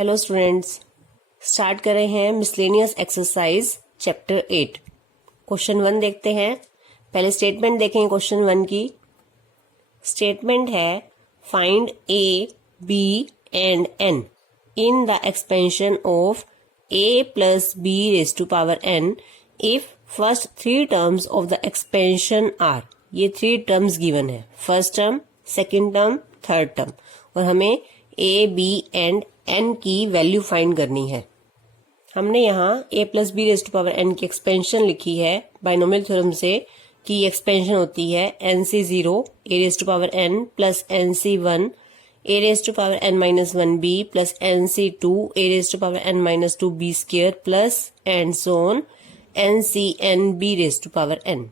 Hello students, start कर रहे हैं मिसलेनियस एक्सरसाइज चैप्टर 8। क्वेश्चन 1 देखते हैं। पहले स्टेटमेंट देखें क्वेश्चन 1 की। स्टेटमेंट है find a, b and n in the expansion of a plus b raise to power n if first 3 terms of the expansion are. ये 3 टर्म्स गिवन है, first term, second term, third term, और हमें a, b and n की value find करनी है। हमने यहाँ a plus b raise to power n की एक्सपेंशन लिखी है बाइनोमियल थ्योरम से कि ये एक्सपेंशन होती है nc0 a raise to power n plus nc1 a raise to power n minus 1b plus nc2 a raise to power n minus 2b square plus and so on ncn b raise to power n।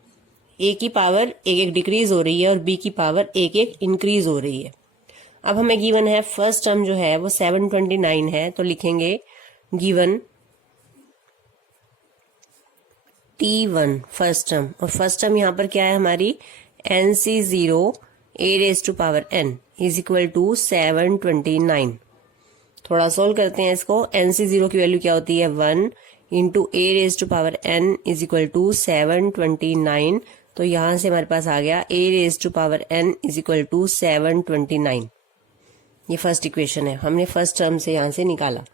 a की पावर एक एक decrease हो रही है और b की पावर एक एक इंक्रीज हो रही है। अब हमें गिवन है फर्स्ट टर्म जो है वो 729 है, तो लिखेंगे गिवन T1 फर्स्ट टर्म, और फर्स्ट टर्म यहाँ पर क्या है हमारी NC0 a raise to power n is equal to 729। थोड़ा सोल्व करते हैं इसको। NC0 की वैल्यू क्या होती है 1 into a raise to power n is equal to 729। तो यहां से हमारे पास आ गया a raise to power n is equal to 729। ये फर्स्ट इक्वेशन है, हमने फर्स्ट टर्म से यहां से निकाला।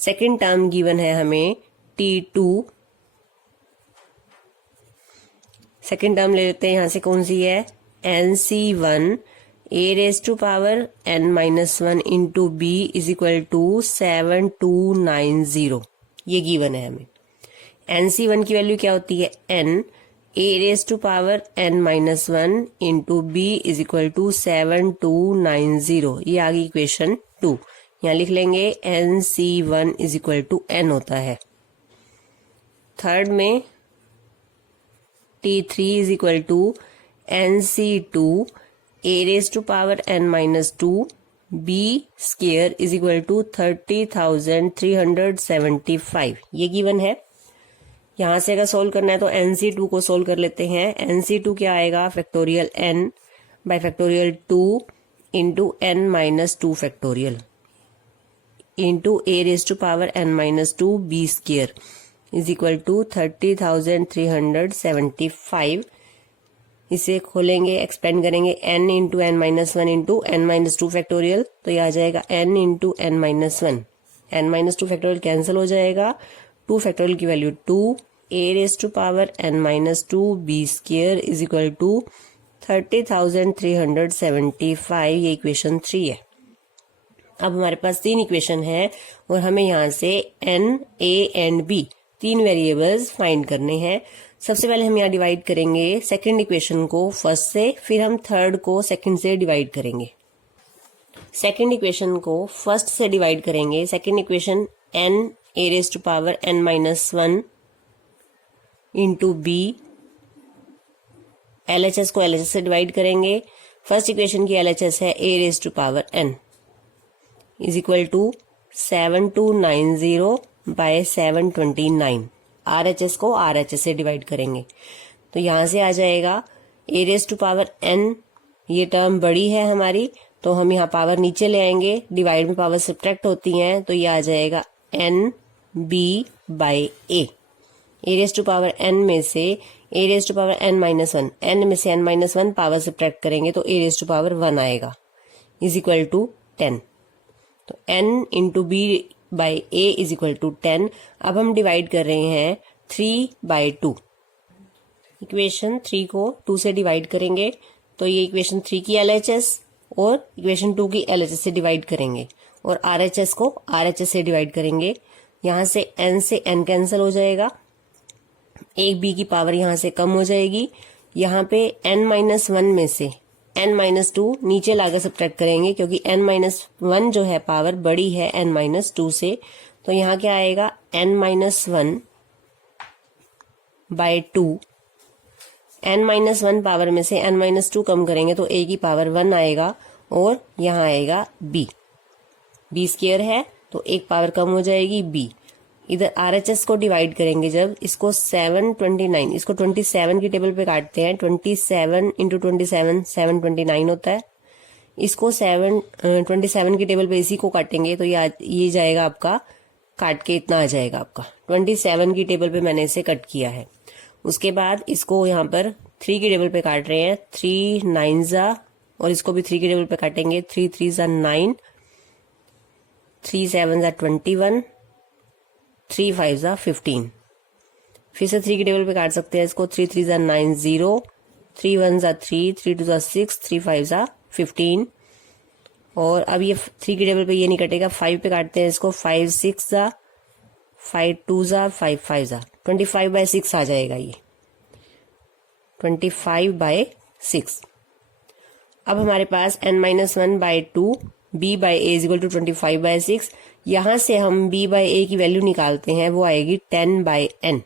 सेकंड टर्म गिवन है हमें T2। सेकंड टर्म ले लेते हैं यहां से, कौन सी है NC1 a raise to power n minus 1 into b is equal to 7290। ये गिवन है हमें। NC1 की वैल्यू क्या होती है n a raise to power n minus 1 into b is equal to 7290। ये आ गई इक्वेशन 2। यहाँ लिख लेंगे NC1 is equal to n होता है। थर्ड में T3 is equal to NC2 a raise to power n minus 2 b square is equal to 30,375। ये given है। यहां से अगर सोल्व करना है तो NC2 को सोल्व कर लेते हैं। NC2 क्या आएगा factorial n by factorial 2 into n minus 2 factorial into a raise to power n minus 2 b square is equal to 30,375। इसे खोलेंगे, एक्सपेंड करेंगे n into n minus 1 into n minus 2 factorial, तो यह आ जाएगा n into n minus 1। n minus 2 factorial cancel हो जाएगा। 2 factorial की value 2 a raise to power n minus 2 b square is equal to 30,375। ये इक्वेशन 3 है। अब हमारे पास 3 इक्वेशन है और हमें यहाँ से n, a and b 3 variables find करने हैं। सबसे पहले हम यहाँ डिवाइड करेंगे सेकंड इक्वेशन को फर्स्ट से, फिर हम थर्ड को सेकंड से डिवाइड करेंगे। सेकंड इक्वेशन को फर्स्ट से डिवाइड करेंगे। Second equation n a raise to power n minus 1 into b, LHS को LHS से डिवाइड करेंगे। फर्स्ट इक्वेशन की LHS है a raise to power n is equal to 7290 by 729। RHS को RHS से डिवाइड करेंगे तो यहां से आ जाएगा a raise to power n। ये टर्म बड़ी है हमारी, तो हम यहाँ पावर नीचे ले आएंगे, डिवाइड में पावर सब्ट्रैक्ट होती हैं, तो ये आ जाएगा n b by a। Raise to power n में से a raise to power n minus 1, n में से n माइनस 1 पावर सब्ट्रैक्ट करेंगे तो a रेज टू पावर 1 आएगा इज इक्वल टू 10। तो n into b by a is equal to 10। अब हम डिवाइड कर रहे हैं 3 बाई 2। इक्वेशन 3 को 2 से डिवाइड करेंगे तो ये इक्वेशन 3 की LHS और इक्वेशन 2 की LHS से डिवाइड करेंगे और RHS को RHS से डिवाइड करेंगे। यहाँ से n से n कैंसिल हो जाएगा, एक b की पावर यहाँ से कम हो जाएगी। यहाँ पे n माइनस 1 में से n माइनस 2 नीचे लाकर सब्ट्रैक्ट करेंगे क्योंकि n माइनस 1 जो है पावर बड़ी है n माइनस 2 से, तो यहाँ क्या आएगा n minus 1 by 2। n minus 1 power में से n माइनस 2 कम करेंगे तो a की पावर 1 आएगा और यहाँ आएगा b स्क्वायर है तो एक पावर कम हो जाएगी b। इधर RHS को डिवाइड करेंगे जब, इसको 729, इसको 27 की टेबल पे काटते हैं। 27 इंटू 27 729 होता है। इसको 27 की टेबल पे इसी को काटेंगे तो ये जाएगा आपका, काट के इतना आ जाएगा आपका 27 की टेबल पे मैंने इसे कट किया है। उसके बाद इसको यहाँ पर 3 की टेबल पे काट रहे हैं, 3 9 जा, और इसको भी 3 की टेबल पे काटेंगे, 3 3 जा 9, 3 7 जा 21, 3 5 जा 15। फिर से 3 की टेबल पे काट सकते हैं इसको, 3 3 जा 9 0, 3 1 जा 3, 3 2 जा 6, 3 5 जा 15। और अब ये 3 की टेबल पे ये नहीं कटेगा, 5 पे काटते हैं इसको, 5 6 जा, 5 2 जा, 5 5 जा, 25/6 आ जाएगा ये, 25/6। अब हमारे पास n-1/2 b/a इक्वल टू 25/6। यहां से हम b/a की वैल्यू निकालते हैं, वो आएगी 10/n।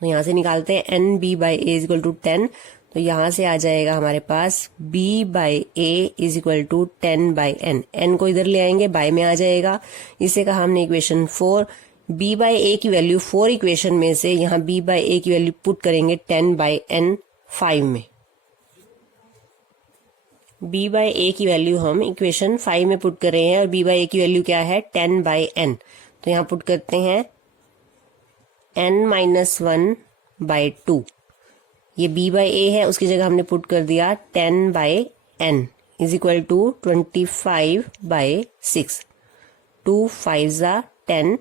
तो यहां से निकालते हैं n b/a इक्वल टू 10, तो यहां से आ जाएगा हमारे पास b/a equal to 10/n। n को इधर ले आएंगे, बाय में आ जाएगा, इसे कहा हमने इक्वेशन 4। b/a की वैल्यू 4 इक्वेशन में से यहाँ b/a की वैल्यू पुट करेंगे 10/n 5 में। b/a की वैल्यू हम इक्वेशन 5 में पुट कर रहे हैं और b/a की वैल्यू क्या है 10/n। तो यहाँ पुट करते हैं n-1/2, ये b/a है, उसकी जगह हमने पुट कर दिया 10/n इज इक्वल टू 25/6। 2 5 जा 10,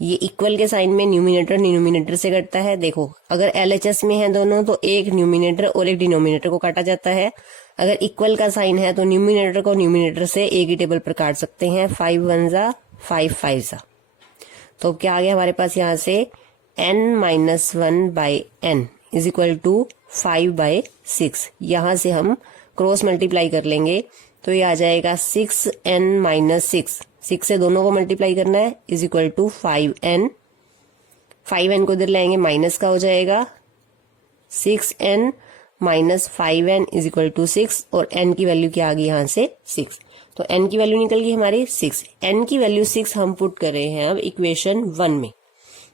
ये इक्वल के साइन में न्यूमिनेटर डिनोमिनेटर से कटता है। देखो अगर LHS में है दोनों तो एक न्यूमिनेटर और एक डिनोमिनेटर को काटा जाता है, अगर इक्वल का साइन है तो न्यूमिनेटर को न्यूमिनेटर से एक ही टेबल पर काट सकते हैं। 5 1 जा 5 5 जा, तो क्या आ गया हमारे पास यहाँ से n-1/n इज इक्वल टू 5/6। यहां से हम क्रॉस मल्टीप्लाई कर लेंगे तो ये आ जाएगा 6n-6, 6 से दोनों को मल्टीप्लाई करना है, is equal to 5n। 5n को इधर लाएंगे, माइनस का हो जाएगा, 6n minus 5n is equal to 6, और n की वैल्यू क्या आ गई यहाँ से 6। तो n की वैल्यू निकल गई हमारी 6। n की वैल्यू 6 हम पुट कर रहे हैं अब इक्वेशन 1 में।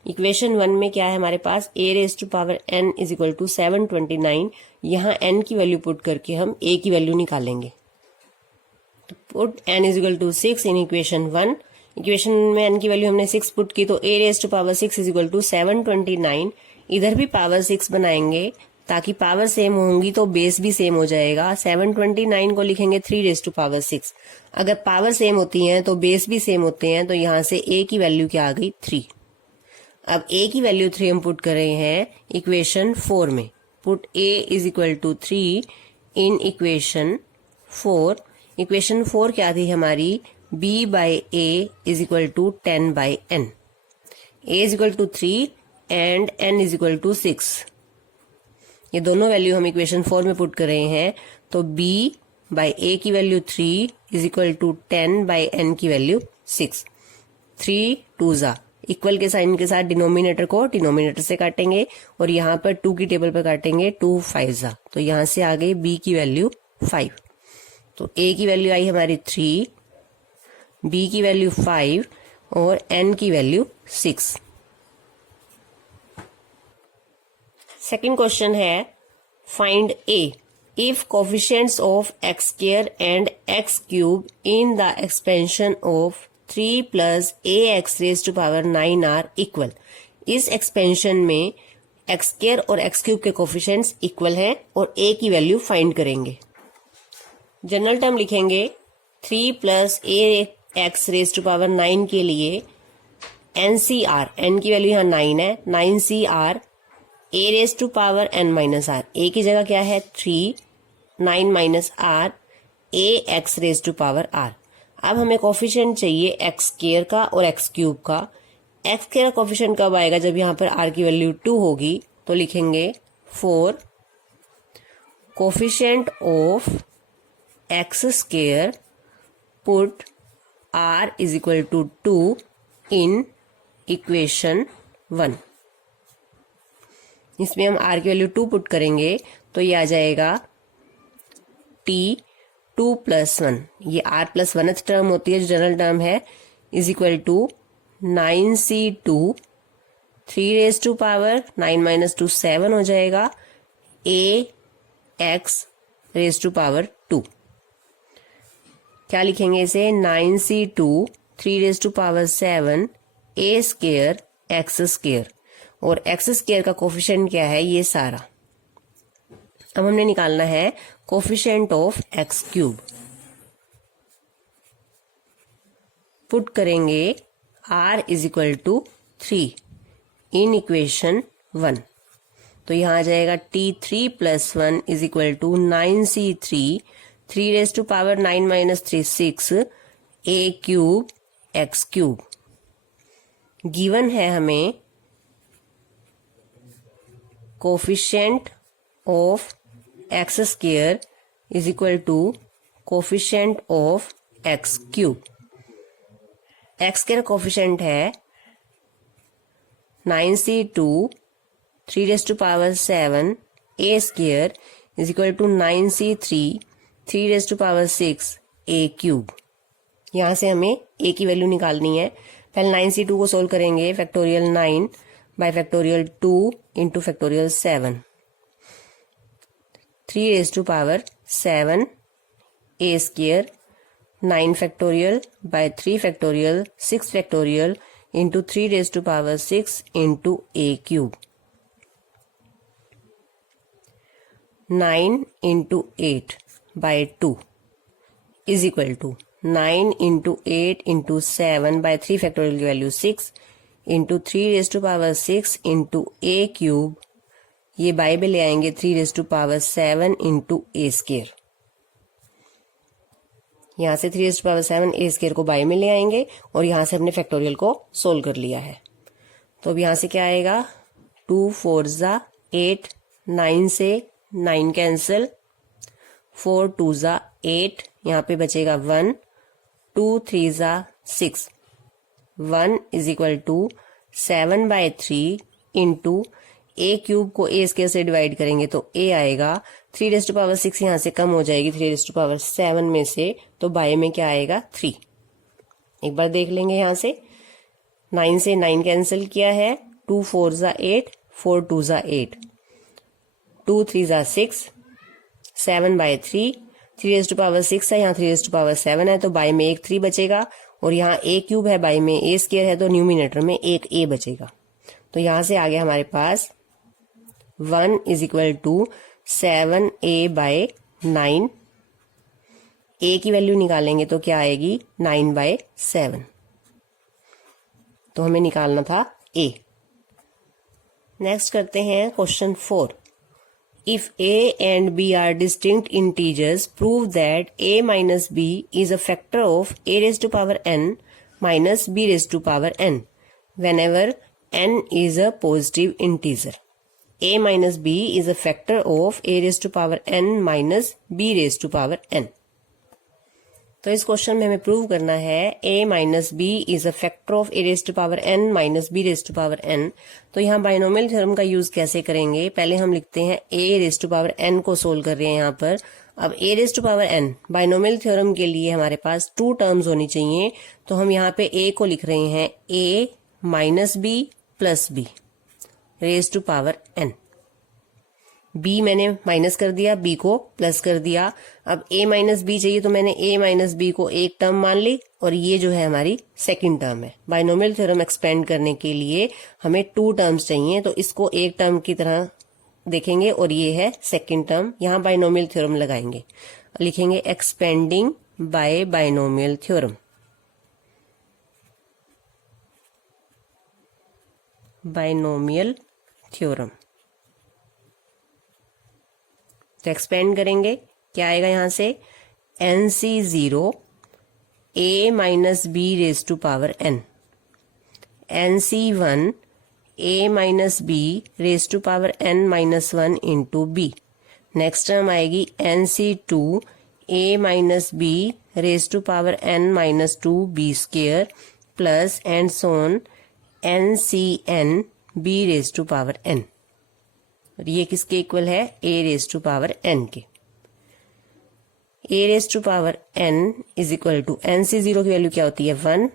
इक्वेशन 1 में क्या है हमारे पास, a⁻n इज इक्वल टू 729। यहाँ n की वैल्यू पुट करके हम a की वैल्यू निकालेंगे। तो put n is equal to 6 in equation 1। Equation में n की वैल्यू हमने 6 पुट की, तो a⁻6 इज इक्वल टू 729। इधर भी पावर 6 बनाएंगे ताकि पावर सेम होंगी तो बेस भी सेम हो जाएगा। 729 को लिखेंगे 3⁻6। अगर पावर सेम होती हैं तो बेस भी सेम होते हैं, तो यहाँ से a की वैल्यू क्या आ गई 3। अब a की वैल्यू 3 हम पुट कर रहे हैं इक्वेशन 4 में। Put a is equal to 3 in equation 4। Equation 4 क्या थी हमारी, b/a is equal to 10/n। a is equal to 3 and n is equal to 6। ये दोनों वैल्यू हम इक्वेशन 4 में पुट कर रहे हैं, तो b/a की value 3 is equal to 10/n की वैल्यू 6। 3 2 जा, इक्वल के साइन के साथ डिनोमिनेटर को डिनोमिनेटर से काटेंगे और यहाँ पर 2 की टेबल पर काटेंगे, 2 5 जा, तो यहाँ से आ गई b की वैल्यू 5। तो a की वैल्यू आई हमारी 3, b की वैल्यू 5 और n की वैल्यू 6। सेकेंड क्वेश्चन है, find a if coefficients of x square and x cube in the expansion of 3 plus ax raised to power 9 are equal। इस expansion में x square और x cube के coefficients equal हैं और a की value find करेंगे। General term लिखेंगे 3 plus ax raise to power 9 के लिए NCR, n की वैल्यू यहाँ 9 है, 9CR a raise to power n minus r, a की जगह क्या है 3, 9 minus r, ax raise to power r। अब हमें कोफिशिएंट चाहिए x स्क्वायर का और x क्यूब का। x स्क्वायर का कोफिशिएंट कब आएगा, जब यहाँ पर r की वैल्यू 2 होगी, तो लिखेंगे 4 coefficient of x square put r is equal to 2 in equation 1। इसमें हम r की वैल्यू 2 पुट करेंगे तो ये आ जाएगा t 2 + 1, ये r + 1th टर्म होती है जो जनरल टर्म है, is equal to 9c2 3 raise to power 9 minus 2 7 हो जाएगा, ax रेज टू पावर 2। क्या लिखेंगे इसे, 9c2 3⁻7 a square x square, और x स्क्वायर का कोफिशिएंट क्या है, ये सारा। अब हमने निकालना है coefficient of x cube. Put करेंगे r is equal to 3 in equation 1, तो यहां आ जाएगा t3 + 1 is equal to 9c3 3⁻9 - 3 6 a cube x cube. Given है हमें coefficient of x square is equal to coefficient of x cube. x के coefficient है 9c2 3⁻7 a square is equal to 9c3 3⁻6 a cube. यहां से हमें a की value निकालनी है। पहले 9c2 को सोल्व करेंगे, factorial 9 by factorial 2 into factorial 7, 3⁻7 a square 9 factorial by 3 factorial 6 factorial into 3⁻6 into a cube. 9 into 8 by 2 is equal to 9 into 8 into 7 by 3 factorial की value 6 into 3⁻6 into a cube, ये by में ले आएंगे 3⁻7 into a square. यहां से 3⁻7 a square को bye में ले आएंगे और यहां से हमने फैक्टोरियल को सोल्व कर लिया है। तो अब यहां से क्या आएगा, 2 4 ज़ा 8, 9 से 9 कैंसिल, 4 2 ज़ा 8, यहाँ पे बचेगा 1, 2 3 ज़ा 6, 1 is equal to 7/3 into a cube को a स्क्वायर से डिवाइड करेंगे तो a आएगा, 3⁻6 यहाँ से कम हो जाएगी 3⁻7 में से, तो बाय में क्या आएगा 3। एक बार देख लेंगे, यहाँ से 9 से 9 कैंसिल किया है, 2 4 ज़ा 8, 4 2 ज़ा 8, 2 3 ज़ा 6, 7/3, 3⁻6 है, यहाँ 3⁻7 है, तो बाय में एक 3 बचेगा, और यहाँ a क्यूब है, बाय में a स्क्वायर है, तो न्यूमिनेटर में एक a बचेगा। तो यहाँ से आ गया हमारे पास 1 is equal to 7a/9। a की वैल्यू निकालेंगे तो क्या आएगी, 9/7। तो हमें निकालना था a। नेक्स्ट करते हैं question 4। If a and b are distinct integers, prove that a minus b is a factor of a raised to power n minus b raised to power n whenever n is a positive integer. a minus b is a factor of a raised to power n minus b raised to power n. तो इस question में हमें prove करना है a minus b is a factor of a raise to power n minus b raise to power n। तो यहाँ binomial theorem का use कैसे करेंगे, पहले हम लिखते हैं a raise to power n को सोल्व कर रहे हैं यहाँ पर। अब a raise to power n binomial theorem के लिए हमारे पास 2 टर्म्स होनी चाहिए, तो हम यहाँ पे a को लिख रहे हैं a minus b plus b raise to power n। b मैंने माइनस कर दिया, b को प्लस कर दिया। अब a माइनस बी चाहिए, तो मैंने a माइनस बी को एक टर्म मान ली, और ये जो है हमारी सेकंड टर्म है। बाइनोमियल थ्योरम एक्सपेंड करने के लिए हमें 2 टर्म्स चाहिए, तो इसको एक टर्म की तरह देखेंगे, और ये है सेकंड टर्म। यहाँ बाइनोमियल थ्योरम लगाएंगे, लिखेंगे expanding by binomial theorem. Binomial theorem तो एक्सपेंड करेंगे, क्या आएगा यहाँ से, NC0 a minus b raise to power n, NC1 a minus b raise to power n minus 1 into b. Next term आएगी NC2 a minus b raise to power n minus 2 b square plus and so on NCn b raise to power n। और ये किसके equal है, a raise to power n के। a raise to power n is equal to NC0 की value क्या होती है 1,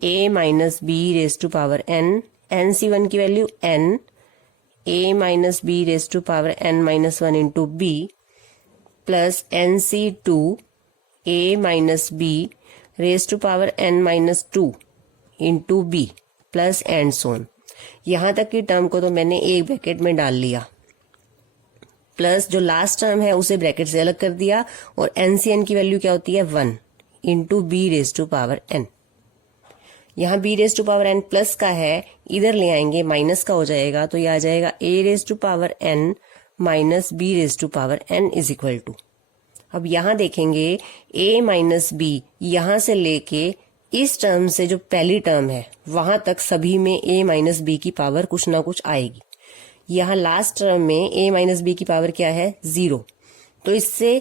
a minus b raise to power n, NC1 की value n, a minus b raise to power n minus 1 into b plus NC2 a a minus b raise to power n minus 2 into b plus and so on. यहां तक की term को तो मैंने एक bracket में डाल लिया, प्लस जो लास्ट टर्म है उसे ब्रैकेट से अलग कर दिया, और एनसीएन की वैल्यू क्या होती है 1 into b raise to power n। यहाँ b raise to power n plus का है, इधर ले आएंगे माइनस का हो जाएगा, तो यह आ जाएगा a raise to power n minus b raise to power n is equal to. अब यहां देखेंगे a माइनस बी, यहां से लेके इस टर्म से जो पहली टर्म है वहां तक सभी में a माइनस बी की पावर कुछ ना कुछ आएगी। यहाँ लास्ट टर्म में a माइनस बी की पावर क्या है 0, तो इससे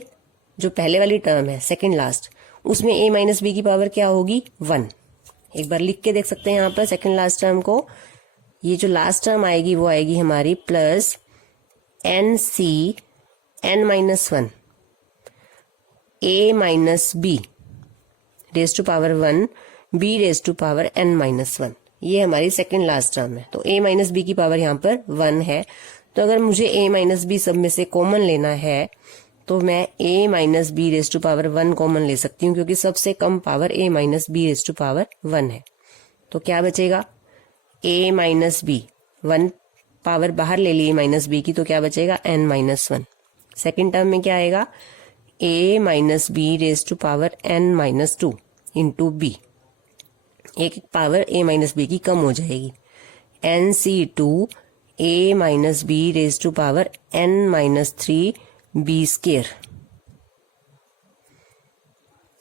जो पहले वाली टर्म है सेकंड लास्ट, उसमें a माइनस बी की पावर क्या होगी 1। एक बार लिख के देख सकते हैं यहाँ पर सेकंड लास्ट टर्म को। ये जो लास्ट टर्म आएगी वो आएगी हमारी plus n c n minus 1 a minus b raise to power 1 b raise to power n minus 1। ये हमारी सेकंड लास्ट टर्म है, तो a माइनस बी की पावर यहाँ पर 1 है। तो अगर मुझे a माइनस बी सब में से कॉमन लेना है तो मैं a minus b raise to power 1 common ले सकती हूँ, क्योंकि सबसे कम power a minus b raise to power 1 है। तो क्या बचेगा a माइनस बी, 1 पावर बाहर ले ली a माइनस बी की, तो क्या बचेगा n माइनस 1। सेकेंड टर्म में क्या आएगा a minus b raise to power n minus 2 into b, एक पावर a माइनस बी की कम हो जाएगी, n c 2 a minus b raise to power n minus 3 b square.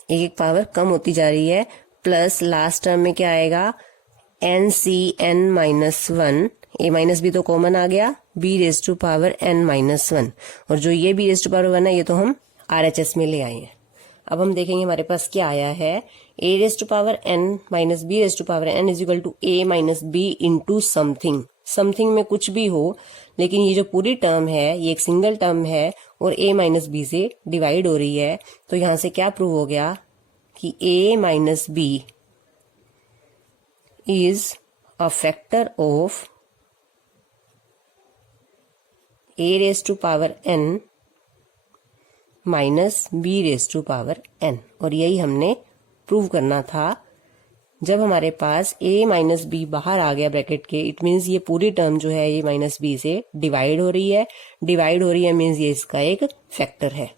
एक एक पावर कम होती जा रही है, प्लस लास्ट टर्म में क्या आएगा n c n minus 1, a minus b तो कॉमन आ गया, b raise to power n minus 1, और जो ये b रेज टू पावर 1 है ये तो हम RHS में ले आए हैं। अब हम देखेंगे हमारे पास क्या आया है, a raise to power n minus b raise to power n is equal to a minus b into something. Something में कुछ भी हो, लेकिन ये जो पूरी टर्म है ये एक सिंगल टर्म है और a माइनस बी से डिवाइड हो रही है, तो यहां से क्या प्रूव हो गया कि a minus b is a factor of a raise to power n minus b raise to power n। और यही हमने प्रूव करना था। जब हमारे पास a माइनस बी बाहर आ गया ब्रैकेट के, इट मीन्स ये पूरी टर्म जो है a माइनस बी से डिवाइड हो रही है। डिवाइड हो रही है मीन्स ये इसका एक फैक्टर है।